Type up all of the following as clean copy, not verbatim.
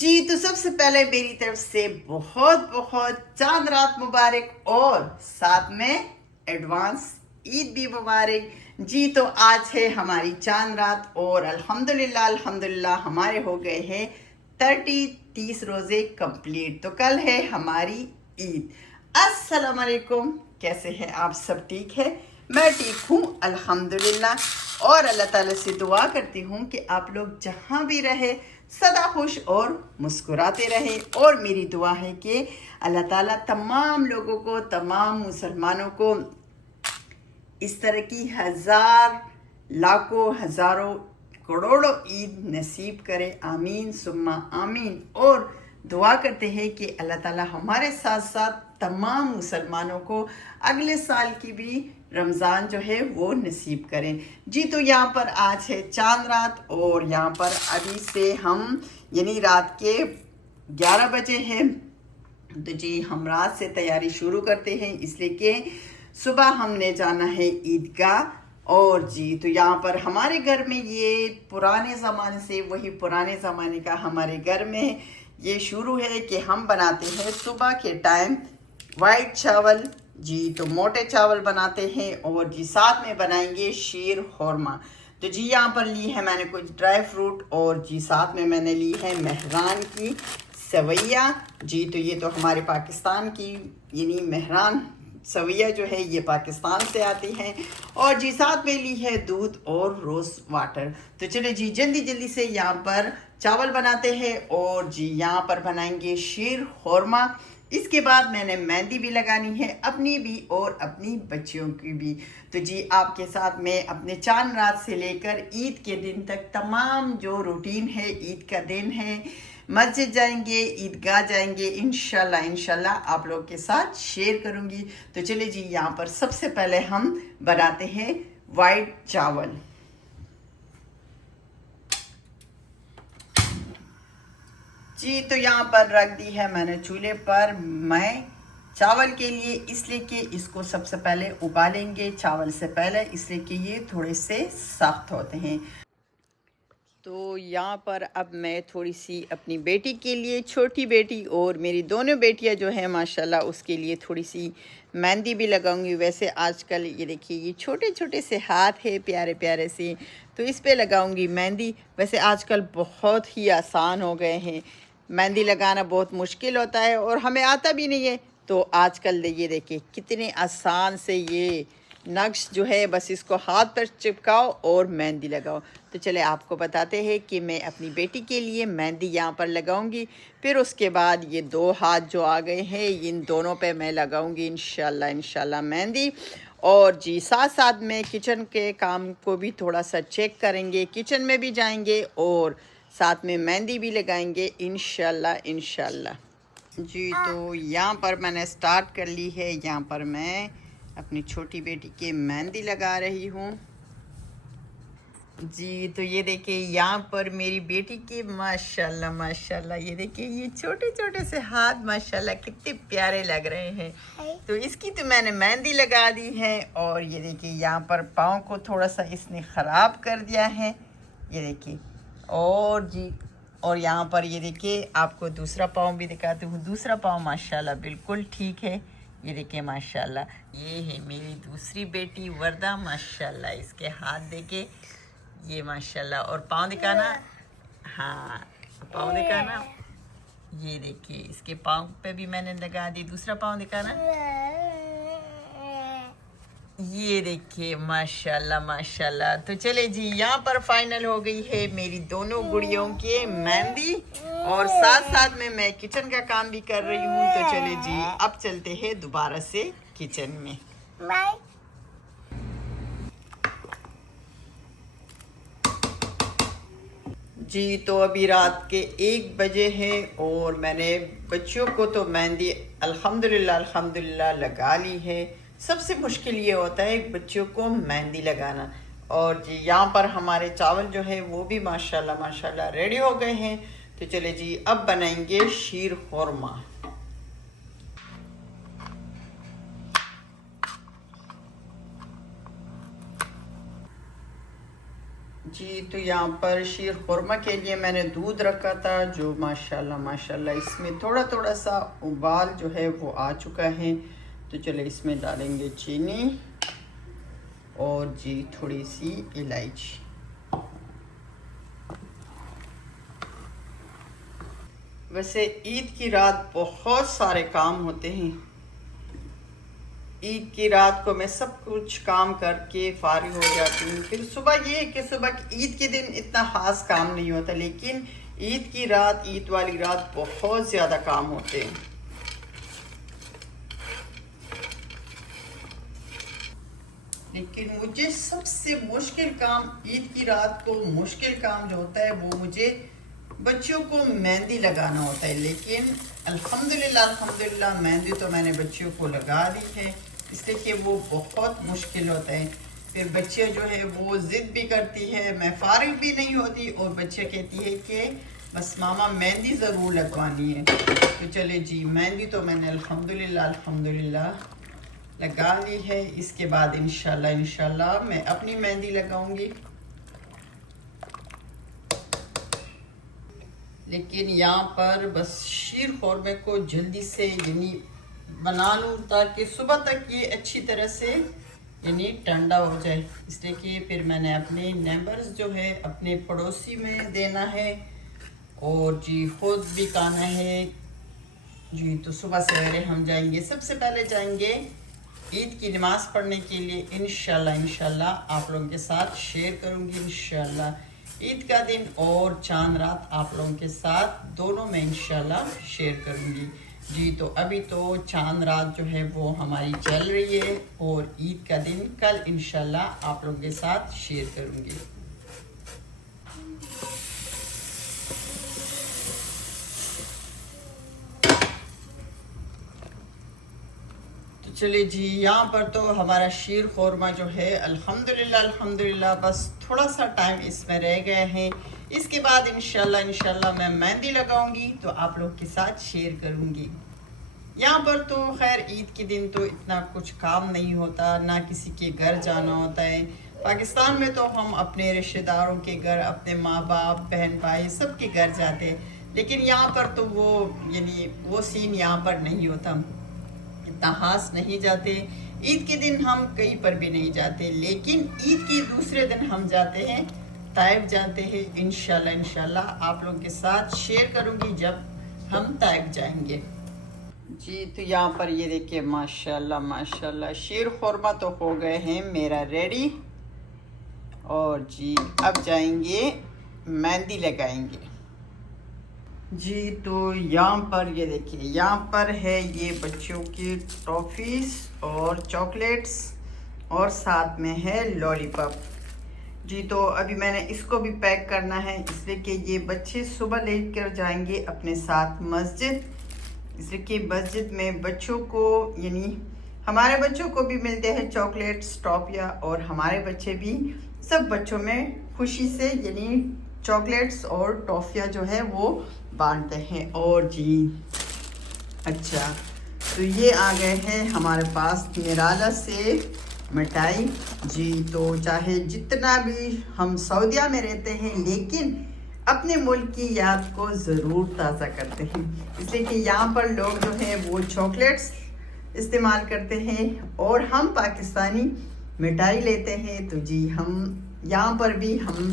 जी तो सबसे पहले मेरी तरफ से बहुत बहुत चांद रात मुबारक और साथ में एडवांस ईद भी मुबारक। जी तो आज है हमारी चांद रात और अल्हम्दुलिल्लाह अल्हम्दुलिल्लाह हमारे हो गए हैं 30 रोजे कंप्लीट। तो कल है हमारी ईद। अस्सलाम वालेकुम, कैसे हैं आप सब? ठीक है, मैं ठीक हूँ अल्हम्दुलिल्लाह। और अल्लाह ताला से दुआ करती हूँ कि आप लोग जहाँ भी रहे सदा खुश और मुस्कुराते रहे। और मेरी दुआ है कि अल्लाह ताला तमाम लोगों को, तमाम मुसलमानों को इस तरह की हजार लाखों हजारों करोड़ों ईद नसीब करे। आमीन सुम्मा आमीन। और दुआ करते हैं कि अल्लाह ताला हमारे साथ साथ तमाम मुसलमानों को अगले साल की भी रमज़ान जो है वो नसीब करें। जी तो यहाँ पर आज है चांद रात और यहाँ पर अभी से हम यानी रात के 11 बजे हैं। तो जी हम रात से तैयारी शुरू करते हैं, इसलिए कि सुबह हमने जाना है ईदगाह। और जी तो यहाँ पर हमारे घर में ये पुराने ज़माने से, वही पुराने ज़माने का हमारे घर में ये शुरू है कि हम बनाते हैं सुबह के टाइम वाइट चावल। जी तो मोटे चावल बनाते हैं और जी साथ में बनाएंगे शीर खुरमा। तो जी यहाँ पर ली है मैंने कुछ ड्राई फ्रूट और जी साथ में मैंने ली है मेहरान की सवैया। जी तो ये तो हमारे पाकिस्तान की यानी मेहरान सवैया जो है ये पाकिस्तान से आती हैं। और जी साथ में ली है दूध और रोज़ वाटर। तो चले जी जल्दी जल्दी से यहाँ पर चावल बनाते हैं और जी यहाँ पर बनाएंगे शीर खुरमा। इसके बाद मैंने मेहंदी भी लगानी है, अपनी भी और अपनी बच्चियों की भी। तो जी आपके साथ में अपने चांद रात से लेकर ईद के दिन तक तमाम जो रूटीन है, ईद का दिन है, मस्जिद जाएंगे, ईदगाह जाएंगे, इंशाल्लाह इंशाल्लाह आप लोग के साथ शेयर करूंगी। तो चलिए जी यहाँ पर सबसे पहले हम बनाते हैं वाइट चावल। जी तो यहाँ पर रख दी है मैंने चूल्हे पर मैं चावल के लिए, इसलिए कि इसको सबसे पहले उबालेंगे चावल से पहले, इसलिए कि ये थोड़े से सख्त होते हैं। तो यहाँ पर अब मैं थोड़ी सी अपनी बेटी के लिए, छोटी बेटी और मेरी दोनों बेटियाँ जो हैं माशाल्लाह उसके लिए थोड़ी सी मेहंदी भी लगाऊंगी। वैसे आजकल ये देखिए ये छोटे छोटे से हाथ है प्यारे प्यारे से, तो इस पे लगाऊंगी मेहंदी। वैसे आजकल बहुत ही आसान हो गए हैं, मेहंदी लगाना बहुत मुश्किल होता है और हमें आता भी नहीं है। तो आजकल ये देखिए कितने आसान से ये नक्श जो है, बस इसको हाथ पर चिपकाओ और मेहंदी लगाओ। तो चले आपको बताते हैं कि मैं अपनी बेटी के लिए मेहंदी यहाँ पर लगाऊंगी। फिर उसके बाद ये दो हाथ जो आ गए हैं इन दोनों पे मैं लगाऊंगी इंशाल्लाह इंशाल्लाह मेहंदी। और जी साथ साथ में किचन के काम को भी थोड़ा सा चेक करेंगे, किचन में भी जाएंगे और साथ में मेहंदी भी लगाएंगे इंशाल्लाह इंशाल्लाह। जी तो यहाँ पर मैंने स्टार्ट कर ली है, यहाँ पर मैं अपनी छोटी बेटी के मेहंदी लगा रही हूँ। जी तो ये देखिए यहाँ पर मेरी बेटी के माशाल्लाह माशाल्लाह, ये देखिए ये छोटे छोटे से हाथ माशाल्लाह कितने प्यारे लग रहे हैं। तो इसकी तो मैंने मेहंदी लगा दी है। और ये देखिए यहाँ पर पाँव को थोड़ा सा इसने ख़राब कर दिया है, ये देखिए। और जी और यहाँ पर ये देखिए आपको दूसरा पाँव भी दिखाती हूँ। दूसरा पाँव माशाल्लाह बिल्कुल ठीक है, ये देखिए माशाल्लाह। ये है मेरी दूसरी बेटी वर्दा, माशाल्लाह इसके हाथ देखे ये माशाल्लाह। और पाँव दिखाना, हाँ पाँव दिखाना, ये देखिए इसके पाँव पे भी मैंने लगा दी। दूसरा पाँव दिखाना, ये देखिए माशाल्लाह माशाल्लाह। तो चले जी यहाँ पर फाइनल हो गई है मेरी दोनों गुड़ियों के मेहंदी और साथ साथ में मैं किचन का काम भी कर रही हूँ। तो चले जी अब चलते हैं दोबारा से किचन में। जी तो अभी रात के 1 बजे हैं और मैंने बच्चों को तो मेहंदी अल्हम्दुलिल्लाह अल्हम्दुलिल्लाह लगा ली है। सबसे मुश्किल ये होता है बच्चों को मेहंदी लगाना। और जी यहाँ पर हमारे चावल जो है वो भी माशाल्लाह माशाल्लाह रेडी हो गए हैं। तो चले जी अब बनाएंगे शीर खुरमा। जी तो यहाँ पर शीर खुरमा के लिए मैंने दूध रखा था, जो माशाल्लाह माशाल्लाह इसमें थोड़ा थोड़ा सा उबाल जो है वो आ चुका है। तो चले इसमें डालेंगे चीनी और जी थोड़ी सी इलायची। वैसे ईद की रात बहुत सारे काम होते हैं। ईद की रात को मैं सब कुछ काम करके फारिग हो जाती हूँ। फिर सुबह ये कि सुबह ईद के दिन इतना खास काम नहीं होता, लेकिन ईद की रात, ईद वाली रात बहुत ज़्यादा काम होते हैं। लेकिन मुझे सबसे मुश्किल काम ईद की रात को, मुश्किल काम जो होता है वो मुझे बच्चों को मेहंदी लगाना होता है। लेकिन अल्हम्दुलिल्लाह अल्हम्दुलिल्लाह मेहंदी तो मैंने बच्चियों को लगा दी है, इसलिए कि वो बहुत मुश्किल होता है। फिर बच्चे जो है वो ज़िद भी करती है, मैं फारिग भी नहीं होती, और बच्चे कहती है कि बस मामा मेहंदी ज़रूर लगवानी है। तो चले जी, मेहंदी तो मैंने अल्हम्दुलिल्लाह अल्हम्दुलिल्लाह लगा ली है। इसके बाद इंशाल्लाह मैं अपनी मेहंदी लगाऊंगी। लेकिन यहाँ पर बस शीर खुरमे को जल्दी से यानी बना लूँ ताकि सुबह तक ये अच्छी तरह से यानी ठंडा हो जाए, इसलिए कि फिर मैंने अपने नेबर्स जो है अपने पड़ोसी में देना है और जी खुद भी खाना है जी। तो सुबह सवेरे हम जाएंगे, सबसे पहले जाएंगे ईद की नमाज़ पढ़ने के लिए। इंशाल्लाह आप लोगों के साथ शेयर करूँगी इंशाल्लाह ईद का दिन और चांद रात आप लोगों के साथ दोनों में इंशाल्लाह शेयर करूँगी जी। तो अभी तो चांद रात जो है वो हमारी चल रही है और ईद का दिन कल इंशाल्लाह आप लोगों के साथ शेयर करूँगी। चलिए जी, यहाँ पर तो हमारा शीर खुरमा जो है अल्हम्दुलिल्लाह बस थोड़ा सा टाइम इसमें रह गया है। इसके बाद इंशाल्लाह मैं मेहंदी लगाऊंगी तो आप लोग के साथ शेयर करूंगी। यहाँ पर तो खैर ईद के दिन तो इतना कुछ काम नहीं होता, ना किसी के घर जाना होता है। पाकिस्तान में तो हम अपने रिश्तेदारों के घर, अपने माँ बाप, बहन भाई सबके घर जाते हैं, लेकिन यहाँ पर तो वो यानी वो सीन यहाँ पर नहीं होता, इतना खास नहीं जाते। ईद के दिन हम कहीं पर भी नहीं जाते, लेकिन ईद की दूसरे दिन हम जाते हैं, ताइफ जाते हैं। इंशाल्लाह आप लोगों के साथ शेयर करूंगी जब हम ताइफ जाएंगे जी। तो यहाँ पर ये देखिए माशाल्लाह शीर खुरमा तो हो गए हैं मेरा रेडी, और जी अब जाएंगे मेहंदी लगाएंगे जी। तो यहाँ पर ये देखिए, यहाँ पर है ये बच्चों की टॉफ़ीज़ और चॉकलेट्स, और साथ में है लॉलीपॉप जी। तो अभी मैंने इसको भी पैक करना है, इसलिए कि ये बच्चे सुबह लेकर जाएंगे अपने साथ मस्जिद, इसलिए कि मस्जिद में बच्चों को यानी हमारे बच्चों को भी मिलते हैं चॉकलेट्स, टॉफ़ियाँ, और हमारे बच्चे भी सब बच्चों में खुशी से यानी चॉकलेट्स और टॉफ़ियाँ जो है वो बांटते हैं। और जी अच्छा, तो ये आ गए हैं हमारे पास निराला से मिठाई जी। तो चाहे जितना भी हम सऊदीया में रहते हैं, लेकिन अपने मुल्क की याद को ज़रूर ताज़ा करते हैं, इसलिए कि यहाँ पर लोग जो हैं वो चॉकलेट्स इस्तेमाल करते हैं और हम पाकिस्तानी मिठाई लेते हैं। तो जी हम यहाँ पर भी हम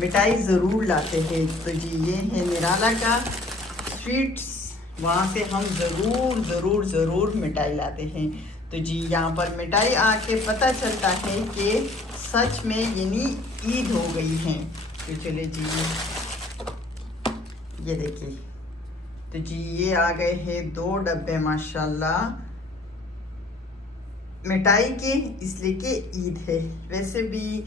मिठाई ज़रूर लाते हैं। तो जी ये है निराला का स्वीट्स, वहाँ से हम ज़रूर मिठाई लाते हैं। तो जी यहाँ पर मिठाई आके पता चलता है कि सच में यानी ईद हो गई है। तो चले जी ये देखिए, तो जी ये आ गए हैं 2 डब्बे माशाल्लाह मिठाई के, इसलिए कि ईद है। वैसे भी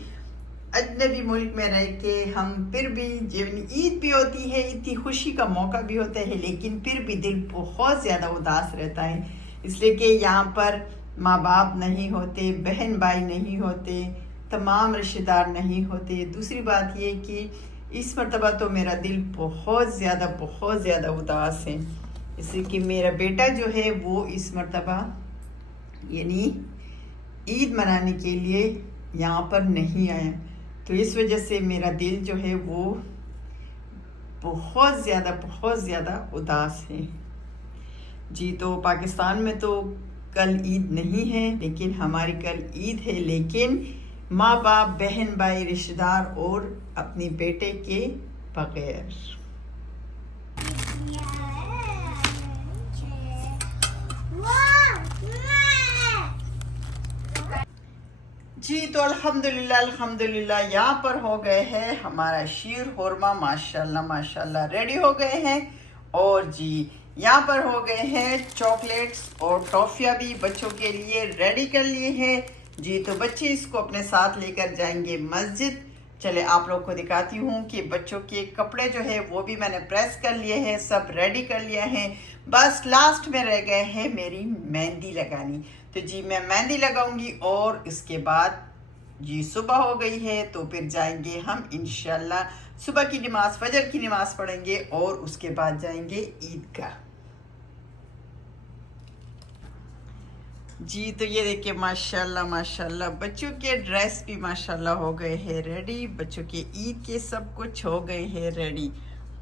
अजनबी मुल्क में रह के हम फिर भी जब ईद भी होती है, इतनी खुशी का मौका भी होता है, लेकिन फिर भी दिल बहुत ज़्यादा उदास रहता है, इसलिए कि यहाँ पर माँ बाप नहीं होते, बहन भाई नहीं होते, तमाम रिश्तेदार नहीं होते। दूसरी बात ये कि इस मरतबा तो मेरा दिल बहुत ज़्यादा उदास है, इसलिए कि मेरा बेटा जो है वो इस मरतबा यानी ईद मनाने के लिए यहाँ पर नहीं आया। तो इस वजह से मेरा दिल जो है वो बहुत ज़्यादा उदास है जी। तो पाकिस्तान में तो कल ईद नहीं है, लेकिन हमारी कल ईद है, लेकिन माँ बाप, बहन भाई, रिश्तेदार और अपने बेटे के बगैर। जी तो अल्हम्दुलिल्लाह यहाँ पर हो गए हैं हमारा शीर हुरमा माशाल्लाह रेडी हो गए हैं। और जी यहाँ पर हो गए हैं चॉकलेट्स और टॉफियाँ भी बच्चों के लिए रेडी कर लिए हैं जी। तो बच्चे इसको अपने साथ लेकर जाएंगे मस्जिद। चले आप लोग को दिखाती हूँ कि बच्चों के कपड़े जो है वो भी मैंने प्रेस कर लिए हैं, सब रेडी कर लिया है। बस लास्ट में रह गए हैं मेरी मेहंदी लगानी। तो जी मैं मेहंदी लगाऊंगी और इसके बाद जी सुबह हो गई है, तो फिर जाएंगे हम इंशाल्लाह सुबह की नमाज, फजर की नमाज पढ़ेंगे और उसके बाद जाएंगे ईदगाह जी। तो ये देखिए माशाल्लाह बच्चों के ड्रेस भी माशाल्लाह हो गए हैं रेडी, बच्चों के ईद के सब कुछ हो गए हैं रेडी।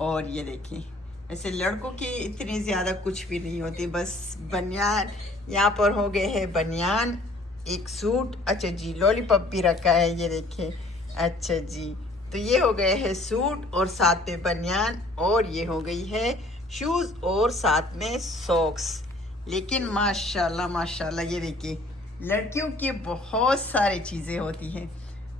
और ये देखिए ऐसे लड़कों के इतने ज़्यादा कुछ भी नहीं होते, बस बनियान यहाँ पर हो गए हैं, बनियान, एक सूट, अच्छा जी लॉलीपॉप भी रखा है ये देखिए, अच्छा जी। तो ये हो गए हैं सूट और साथ में बनियान, और ये हो गई है शूज़ और साथ में सॉक्स। लेकिन माशाल्लाह ये देखिए लड़कियों की बहुत सारी चीज़ें होती हैं।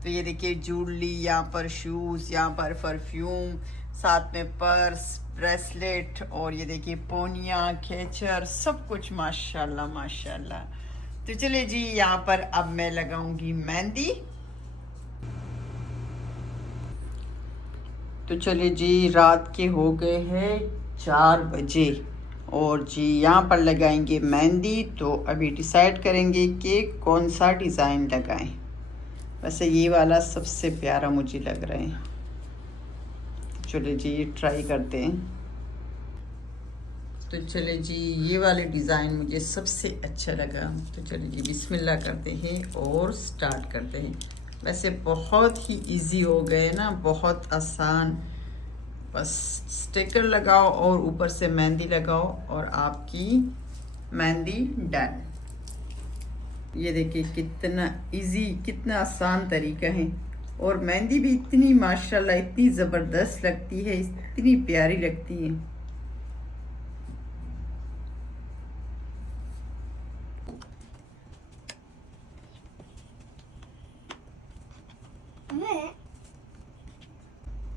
तो ये देखिए ज्वेलरी, यहाँ पर शूज़, यहाँ पर परफ्यूम, साथ में पर्स, ब्रेसलेट, और ये देखिए पोनिया, खेचर, सब कुछ माशाल्लाह। तो चले जी यहाँ पर अब मैं लगाऊंगी मेहंदी। तो चले जी रात के हो गए हैं 4 बजे और जी यहाँ पर लगाएंगे मेहंदी। तो अभी डिसाइड करेंगे कि कौन सा डिज़ाइन लगाएं। वैसे ये वाला सबसे प्यारा मुझे लग रहा है, चले जी ये ट्राई करते हैं। तो चले जी ये वाले डिज़ाइन मुझे सबसे अच्छा लगा, तो चले जी बिस्मिल्लाह करते हैं और स्टार्ट करते हैं। वैसे बहुत ही इजी हो गए ना, बहुत आसान, बस स्टिकर लगाओ और ऊपर से मेहंदी लगाओ और आपकी मेहंदी डन। ये देखिए कितना इजी, कितना आसान तरीका है। और मेहंदी भी इतनी माशाल्लाह इतनी ज़बरदस्त लगती है, इतनी प्यारी लगती है।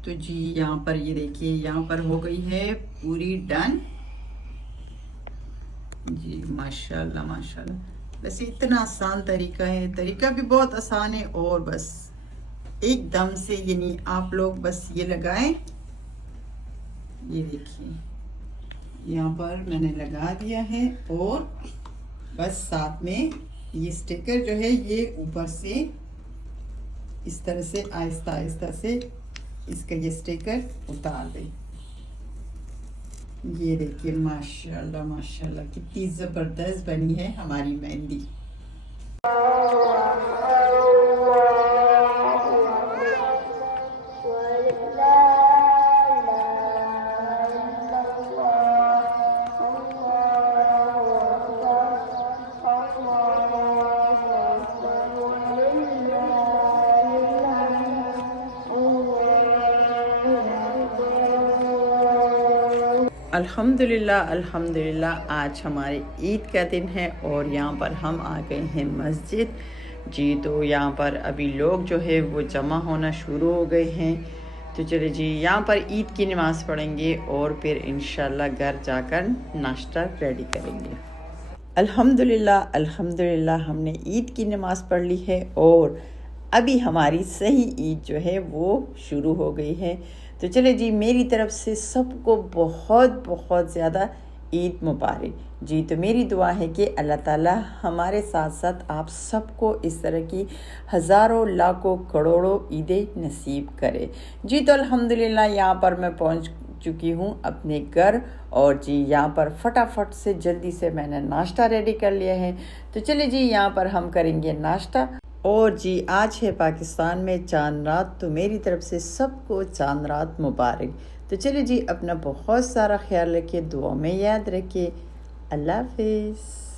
तो जी यहाँ पर ये देखिए यहाँ पर हो गई है पूरी डन जी। माशाल्लाह वैसे इतना आसान तरीका है, तरीका भी बहुत आसान है, और बस एकदम से यानी आप लोग बस ये लगाएं। ये देखिए यहाँ पर मैंने लगा दिया है, और बस साथ में ये स्टिकर जो है ये ऊपर से इस तरह से आहिस्ता से इसका ये स्टिकर उतार दें। ये देखिए माशाल्लाह कितनी ज़बरदस्त बनी है हमारी मेहंदी। अल्हम्दुलिल्लाह आज हमारे ईद का दिन है और यहाँ पर हम आ गए हैं मस्जिद जी। तो यहाँ पर अभी लोग जो है वो जमा होना शुरू हो गए हैं। तो चले जी यहाँ पर ईद की नमाज़ पढ़ेंगे और फिर इंशाल्लाह घर जाकर नाश्ता रेडी करेंगे। अल्हम्दुलिल्लाह हमने ईद की नमाज़ पढ़ ली है और अभी हमारी सही ईद जो है वो शुरू हो गई है। तो चले जी मेरी तरफ से सबको बहुत ज़्यादा ईद मुबारक जी। तो मेरी दुआ है कि अल्लाह ताला हमारे साथ साथ आप सबको इस तरह की हज़ारों लाखों करोड़ों ईदें नसीब करे जी। तो अल्हम्दुलिल्लाह यहाँ पर मैं पहुँच चुकी हूँ अपने घर, और जी यहाँ पर फटाफट से जल्दी से मैंने नाश्ता रेडी कर लिया है। तो चलिए जी यहाँ पर हम करेंगे नाश्ता। और जी आज है पाकिस्तान में चांद रात, तो मेरी तरफ से सबको चांद रात मुबारक। तो चलिए जी, अपना बहुत सारा ख्याल रखिए, दुआ में याद रखिए। अल्लाह हाफिज़।